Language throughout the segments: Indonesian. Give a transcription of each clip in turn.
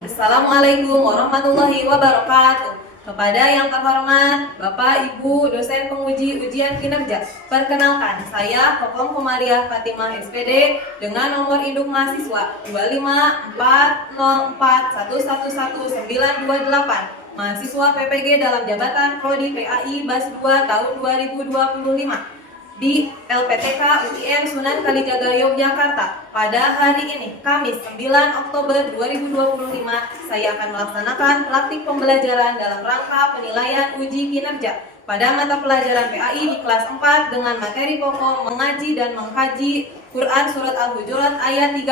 Assalamualaikum warahmatullahi wabarakatuh. Kepada yang terhormat Bapak Ibu dosen penguji ujian kinerja, perkenalkan saya Kokom Komariah Fatimah SPD dengan nomor induk mahasiswa 25404111928, mahasiswa PPG dalam jabatan Prodi PAI BAS 2 tahun 2025 di LPTK UIN Sunan Kalijaga Yogyakarta. Pada hari ini, Kamis 9 Oktober 2025, saya akan melaksanakan praktik pembelajaran dalam rangka penilaian uji kinerja pada mata pelajaran PAI di kelas 4 dengan materi pokok mengaji dan mengkaji Quran Surat Al-Hujurat ayat 13,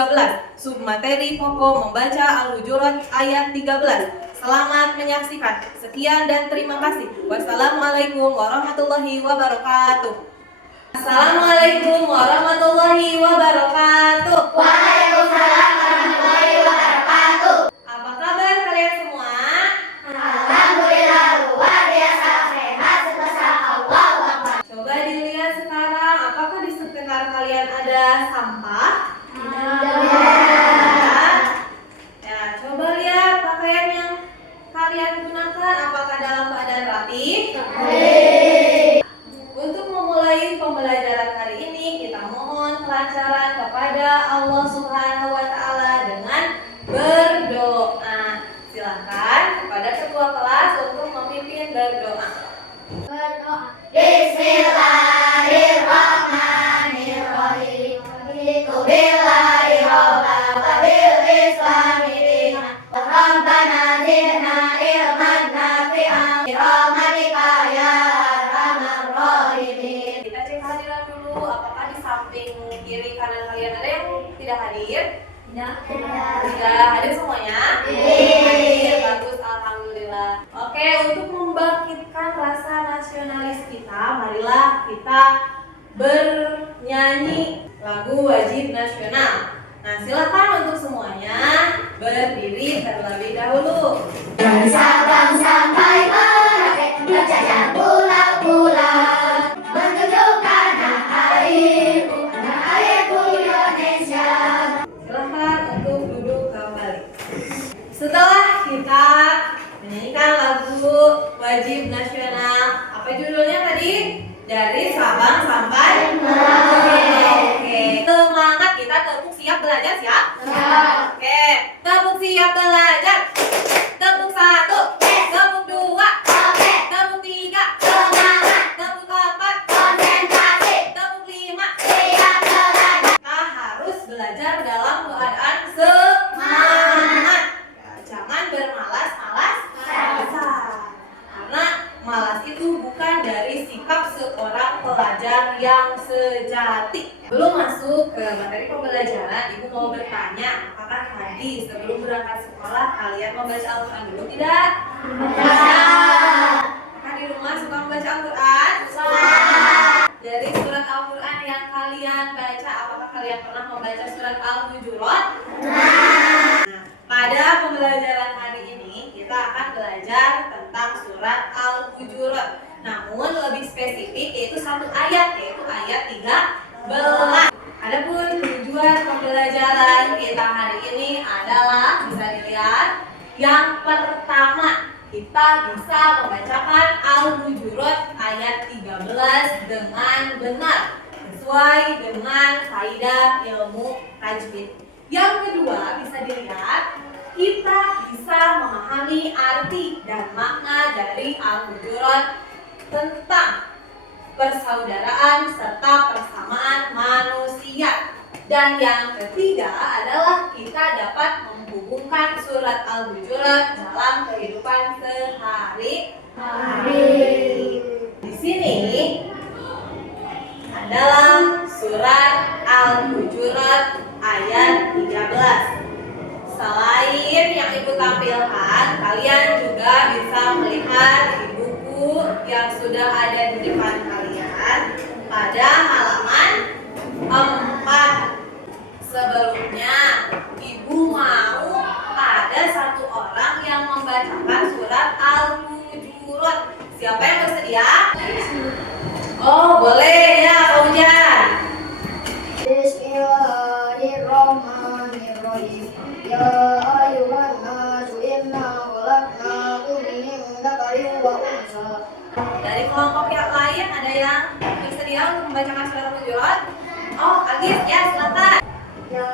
submateri pokok membaca Al-Hujurat ayat 13. Selamat menyaksikan. Sekian dan terima kasih. Wassalamualaikum warahmatullahi wabarakatuh. Assalamualaikum warahmatullahi wabarakatuh. Waalaikumsalam warahmatullahi wabarakatuh. Apa kabar kalian semua? Alhamdulillah luar biasa sehat sebesar Allah Akbar. Coba dilihat sekarang, apakah di sekitar kalian ada sampah? Ya, coba lihat pakaian yang kalian gunakan, apakah dalam keadaan rapi? Untuk memulai pembelajaran hari ini, kita mohon kelancaran kepada Allah Subhanahu wa Ta'ala dengan berdoa. Silakan kepada ketua kelas untuk memimpin berdoa. Bismillahirrahmanirrahim. Billahi robba wa bil islami dina. Rabbana zidna ilman nafi'an. Birahmatika ya arhamar rahimin. Kita cek hadiran dulu, apakah di samping kiri kanan kalian ada yang tidak hadir? Tidak hadir semuanya? Hadir, bagus, alhamdulillah. Oke, untuk membangkitkan rasa nasionalis kita, marilah kita bernyanyi lagu wajib nasional. Nah, silakan untuk semuanya berdiri terlebih dahulu. Dari Sabang sampai Merauke, berjajah pulau-pulau, menunjukkan airku Indonesia. Silahkan untuk duduk kembali. Setelah kita menyanyikan lagu wajib nasional, apa judulnya tadi? Dari Sabang sampai Merauke. Oke, semangat, kita tepuk siap belajar, siap? Oke, tepuk siap belajar. Tepuk 1, tepuk 2, tepuk 3, tepuk 4, Konsentrasi, tepuk 5. siap belajar. Kita harus belajar dalam keadaan semangat. Ya, jangan bermalas-malas-malasan. Karena malas itu bukan dari sikap seorang pelajar yang sejati. Belum masuk ke materi pembelajaran, Ibu mau bertanya, apakah tadi sebelum berangkat sekolah kalian membaca Al-Quran dulu tidak? Apakah di rumah suka membaca Al-Quran? Dari surat Al-Quran yang kalian baca, apakah kalian pernah membaca surat Al-Hujurat? Nah, pada pembelajaran hari ini kita akan belajar tentang surat Al-Hujurat. Namun lebih spesifik yaitu satu ayat, yaitu ayat 13. Adapun tujuan pembelajaran kita hari ini adalah, bisa dilihat, yang pertama, kita bisa membacakan Al-Hujurat ayat 13 dengan benar sesuai dengan kaidah ilmu tajwid. Yang kedua, bisa dilihat, kita bisa memahami arti dan makna dari Al-Hujurat tentang persaudaraan serta persamaan manusia. Dan yang ketiga adalah kita dapat menghubungkan surat Al-Hujurat dalam kehidupan sehari-hari. Di sini adalah surat Al-Hujurat ayat 13. Selain yang Ibu tampilkan, kalian juga bisa melihat di buku yang sudah ada di depan kalian pada halaman 4. Sebelumnya, Ibu mau ada satu orang yang membacakan surat Al-Hujurat. Siapa yang bersedia? Oh, boleh ya, Pak Ujan. Bismillahirrahmanirrahim. Ya ayuhan nas Kelompok yang lain ada yang bersedia untuk membacakan surat Al-Hujurat? Oh, Agis, ya silakan. Ya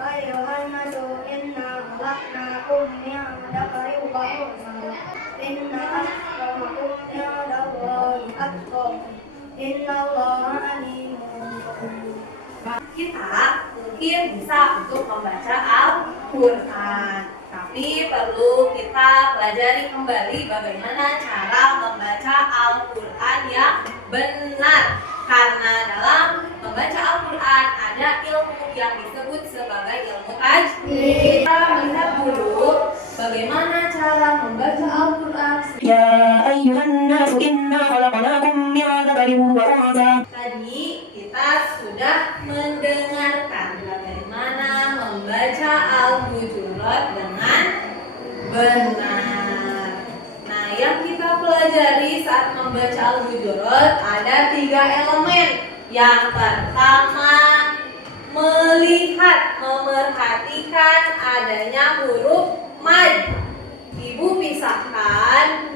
ayyuhan nasu inna khalaqnakum min dzakarin wa untha. Inna akramakum indallahi atqakum. Innallaha alimun khabir. Kita mungkin bisa untuk membaca Al-Quran, tapi perlu kita pelajari kembali bagaimana cara membaca Al-Quran yang benar. Karena dalam membaca Al-Quran ada ilmu yang disebut sebagai ilmu tajwid. Kita melihat dulu bagaimana cara membaca Al-Quran. يا أيها الناس إنا خلقناكم من ذكر وأنثى. Tadi kita sudah mendengarkan bagaimana membaca Al-Hujurat dengan benar. Nah, yang kita pelajari saat membaca Al-Hujurat ada 3 elemen. Yang pertama, melihat, memerhatikan adanya huruf mad. Ibu pisahkan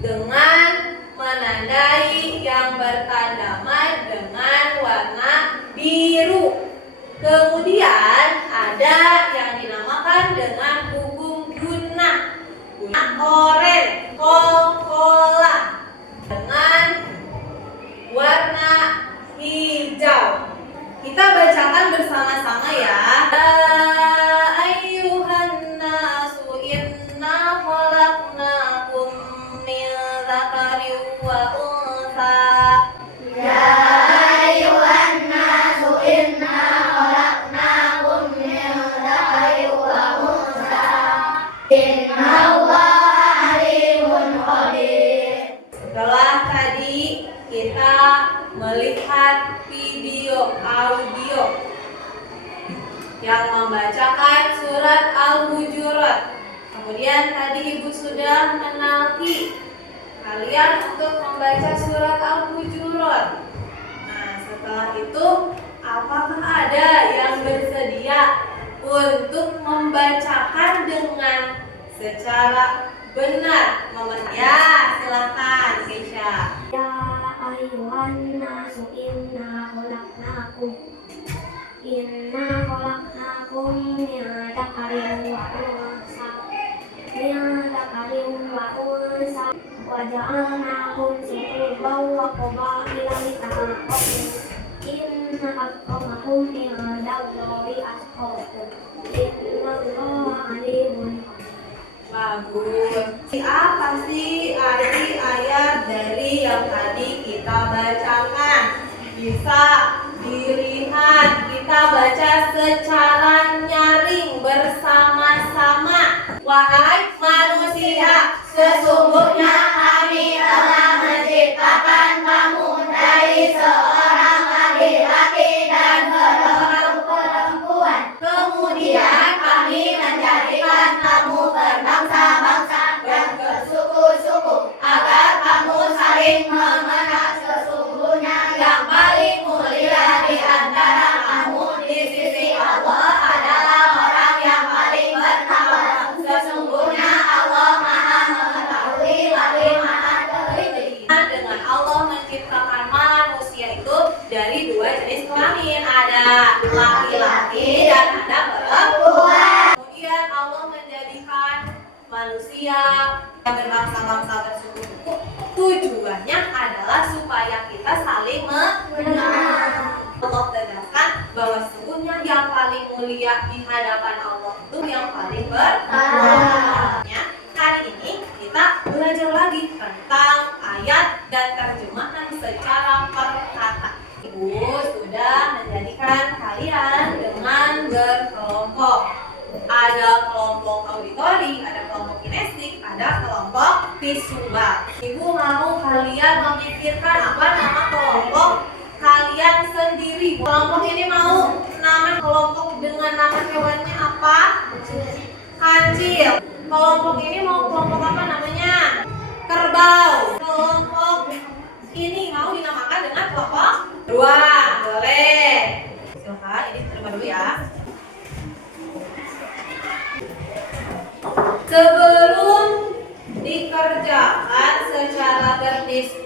dengan menandai yang bertanda mad dengan warna biru. Kemudian ada yang dinamakan dengan hukum gunnah. Gunnah oren, kola dengan warna hijau. Kita bacakan bersama-sama ya. Ayyuhan nasu inna khalaqnakum min dzakarin wa untha. Ya ayyuhan nasu inna khalaqnakum min dzakarin wa untha. Innallaha alimun khabir. Setelah tadi kita melihat video audio yang membacakan surat Al-Hujurat. Kemudian tadi Ibu sudah menalki kalian untuk membaca surat Al-Hujurat. Nah, setelah itu apakah ada yang bersedia untuk membacakan dengan secara benar? Ya, silakan Keisha. Ya ayyuhan nasu inna khalaqnakum min dzakarin wa untha wa ja'alnakum syu'uban wa qabaila lita'arafu. Inna akramakum indallahi atqakum. Innallaha alimun khabir. Bagus. Apa sih arti ayat dari yang tadi kita bacakan? Bisa dilihat, kita baca secara nyaring bersama-sama. Wahai manusia, Sesungguhnya kami telah menciptakan kamu dari seorang laki-laki dan seorang perempuan. Kemudian kami menjadikan kamu berbangsa-bangsa dan bersuku-suku agar kamu saling mengenal. Sesungguhnya yang paling mulia di antara kamu di sisi Allah adalah orang yang paling bertakwa. Sesungguhnya Allah Maha mengetahui lagi Maha teliti. dengan Allah menciptakan manusia itu dari 2 jenis kelamin, ada laki-laki dan ada perempuan. Kemudian Allah menjadikan manusia yang berbangsa-bangsa bersuku-suku. Tujuannya adalah supaya kita saling mengenal. Allah tegaskan bahwa sesungguhnya yang paling mulia di hadapan Allah itu yang paling bertakwa. Kali ini kita belajar lagi tentang ayat dan terjemahan secara perkata. Ibu sudah menjadikan kalian dengan berkelompok. Ada kelompok auditori, ada kelompok kinestetik, ada kelompok visual. Ibu mau kalian memikirkan apa nama kelompok kalian sendiri. Kelompok ini mau nama kelompok dengan nama hewannya apa? Kancil. Kelompok ini mau kelompok apa namanya? Kerbau. Kelompok ini mau dinamakan dengan kelompok beruang. Boleh. Silahkan, ini terima dulu ya. Sebelum dikerjakan secara berdiskusi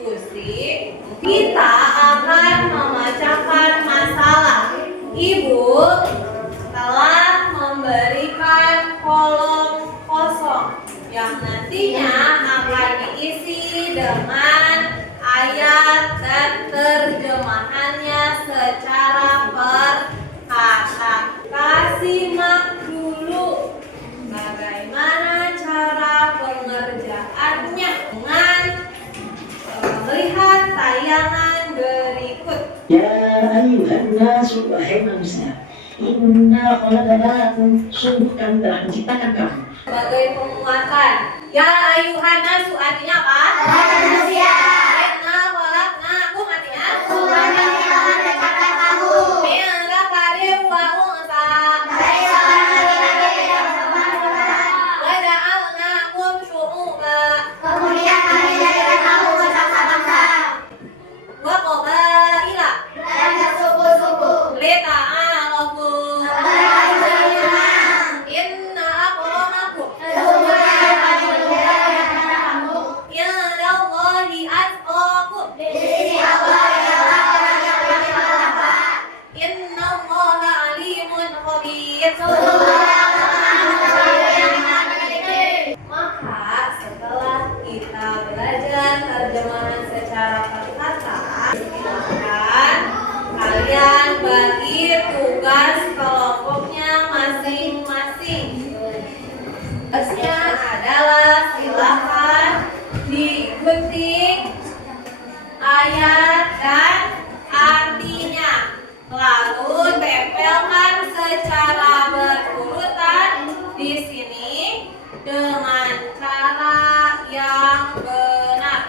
nasu, wahai manusia, inna khalaqnakum, sungguh kami telah menciptakan kamu. Sebagai penguatan. Ya ayuhan nasu artinya apa? Manusia. Inna khalaqnakum artinya Sungguh kami telah menciptakan kamu min dzakarin wa unsa. dari seorang laki-laki dan seorang perempuan. Wa ja'alnakum syu'uba Kemudian kami jadikan kamu berbangsa-bangsa wa qabaila dan bersuku-suku. lita'arafu. Berlari-lari Inna akramakum sesungguhnya kami memuliakan kamu indallahi atqakum. di sisi Allah ialah orang yang paling bertakwa. Innallaha alimun khabir. Sesungguhnya Allah mengetahui yang maha meneliti. Maka setelah kita belajar terjemahan secara terkata, silakan kalian bagi tugas kelompoknya masing-masing. Tugasnya adalah silakan diikuti ayat dan artinya, lalu tempelkan secara berurutan di sini dengan cara yang benar.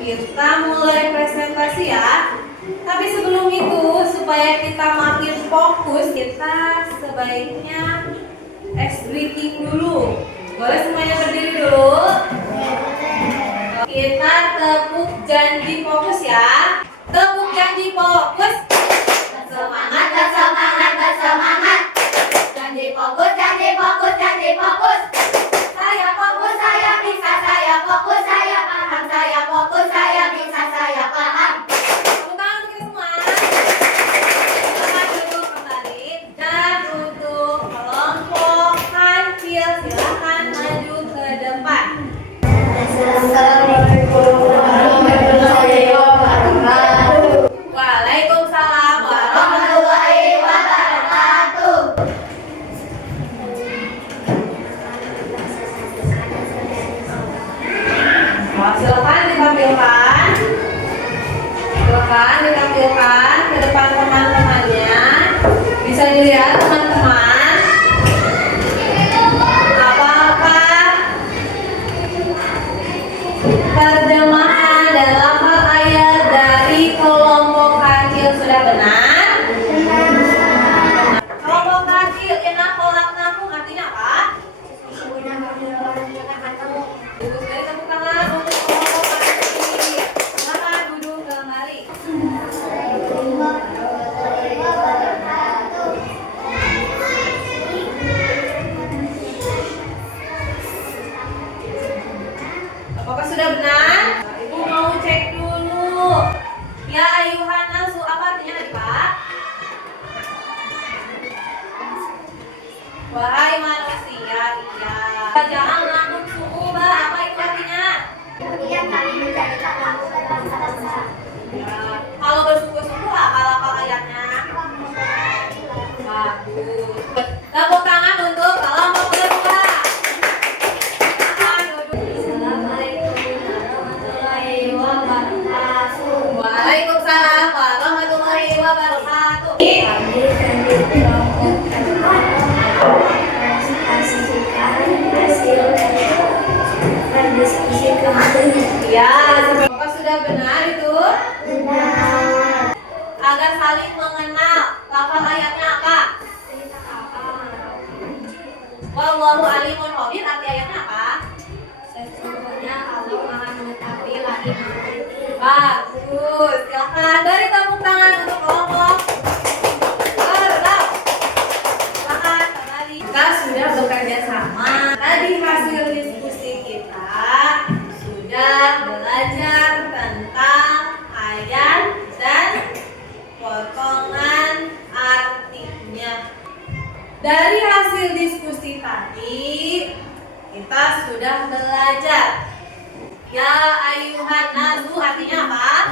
Kita mulai presentasi ya. Tapi sebelum itu, supaya kita makin fokus, kita sebaiknya ice breathing dulu. Boleh semuanya berdiri dulu? Kita tepuk janji fokus ya. Tepuk janji fokus. Semangat, bersemangat, bersemangat. Janji fokus, janji fokus, janji fokus. Saya fokus, saya bisa, saya fokus, saya paham, saya fokus, saya bisa, saya paham. Tepuk tangan untuk kita semua. Silakan duduk kembali. Dan untuk kelompok kecil, silakan maju ke depan. Assalamualaikum warahmatullahi wabarakatuh. Waalaikumsalam warahmatullahi Warahmatullahi wabarakatuh. Silakan ditampilkan. Silakan ditampilkan ke depan teman-temannya. Bisa dilihat teman-teman. Apakah terjemahan dalam hal ayat dari kelompok kecil sudah benar? Kelompok kecil inna khalaqnakum artinya apa? Bagus, dari tepuk tangan untuk kelompok kecil. Silakan duduk kembali. Apakah sudah benar? Ibu mau cek dulu. Ya ayuhan nasu, apa artinya tadi Pak? Wahai manusia, iya. Jangan langsung suuba, apa itu artinya? Kemudian kami menjadikan kamu berbangsa-bangsa. Ya. Kalau bersuku-suku apa lafal ayatnya? Bagus. Tepuk tangan untuk kelompok kedua. Silakan duduk. Assalamualaikum warahmatullahi wabarakatuh. Waalaikumsalam warahmatullahi wabarakatuh. Kami dari kelompok kedua mengasihkan hasil berdiskusi kemarin. Ya, apakah sudah benar itu? Benar. Agar saling mengenal. Lafal ayatnya apa? Wallahu alimun khabir, arti ayatnya apa? Sesungguhnya Allah maha mengetahui lagi meneliti. Bagus. Silakan beri tepuk tangan untuk kelompok kedua. Silakan kembali. Kita sudah bekerja sama. Tadi hasil diskusi kita sudah belajar tentang ayat dan potongan artinya. Dari hasil diskusi tadi, kita sudah belajar Ya ayuhan nasu artinya apa?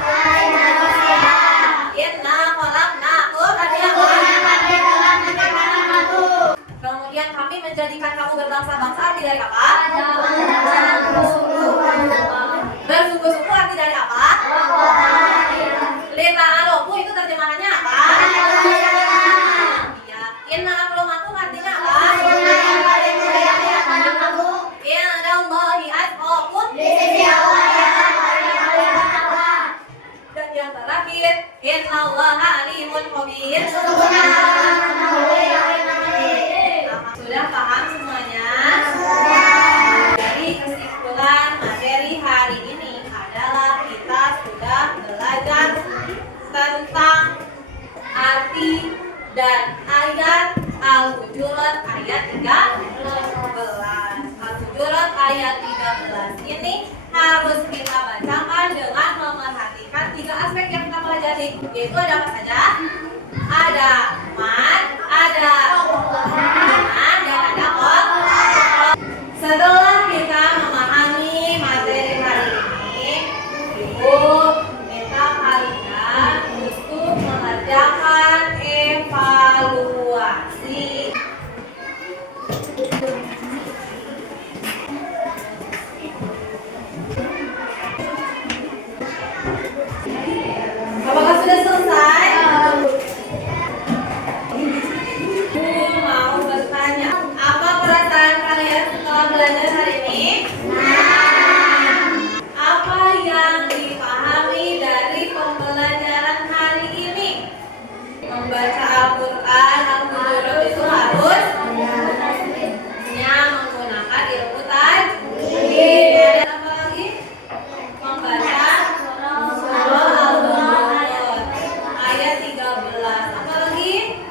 Inna khalaqnakum artinya apa? Kemudian kami menjadikan kamu berbangsa-bangsa arti dari apa? Bersungguh-sungguh arti dari apa? Lita aloku itu terjemahannya apa? Ya, inna akromakum artinya apa? Innallahi atqakum. Dan yang terakhir, innallaha alimun khabir. Sudah paham semuanya? Jadi kesimpulan materi hari ini adalah kita sudah belajar tentang arti dan ayat Al-Hujurat ayat 13. Al-Hujurat ayat 13 ini harus kita bacakan dengan memerhatikan 3 aspek yang kita pelajari, yaitu ada apa saja? Ada mat, ada dan ada qaf. Setelah kita memahami materi hari ini, Ibu minta kalian untuk mengerjakan evaluasi. Apakah sudah selesai? Mau bertanya, apa perasaan kalian setelah belajar hari ini? Apa yang dipahami dari pembelajaran hari ini? Membaca Al-Quran, Al-Hujurat itu harus menggunakan ilmu tajwid. Dan apa lagi? Membaca surah Al-Hujurat ayat 13. Apa lagi?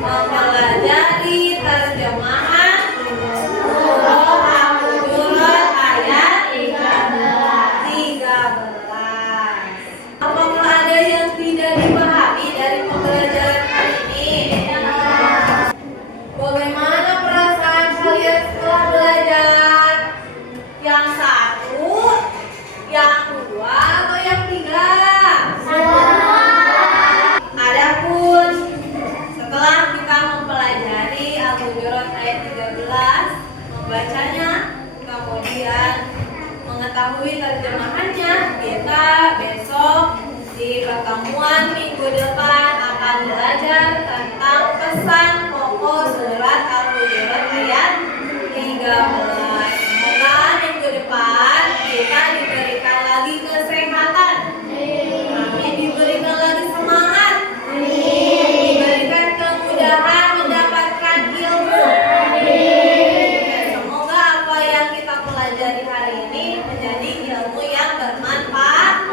Mempelajari terjemahan surah Al-Hujurat ayat 13. Apakah ada yang tidak dipahami dari pembelajaran hari ini? Bagaimana perasaan kalian setelah belajar? Yang satu, yang dua, atau yang tiga? Adapun setelah kita mempelajari Al-Hujurat ayat 13, membacanya, kemudian mengetahui terjemahannya, kita besok di pertemuan minggu depan akan belajar tentang pesan pokok surat Al-Hujurat ayat 13. Semoga minggu depan kita diberikan lagi kesehatan, kami diberikan lagi semangat, diberikan kemudahan mendapatkan ilmu. Dan semoga apa yang kita pelajari hari ini menjadi ilmu yang bermanfaat.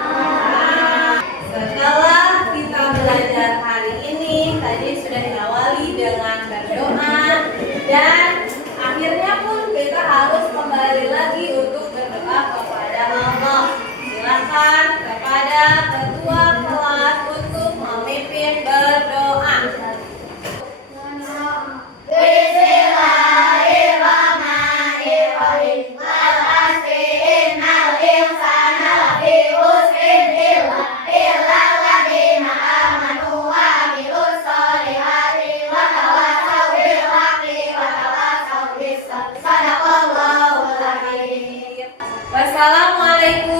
Setelah kita belajar hari ini, tadi sudah diawali dengan berdoa, dan akhirnya pun kita harus kembali lagi untuk berdoa kepada Allah. Silakan kepada ketua kelas untuk memimpin berdoa. Bismillahirrahmanirrahim. Al-asri innal insana lafi khusrin illa alladziina aamanu wa 'amilus sholihati wa tawassaw bil haqqi wa tawassaw bis sabr. Shadaqallahul 'azim. Wassalamualaikum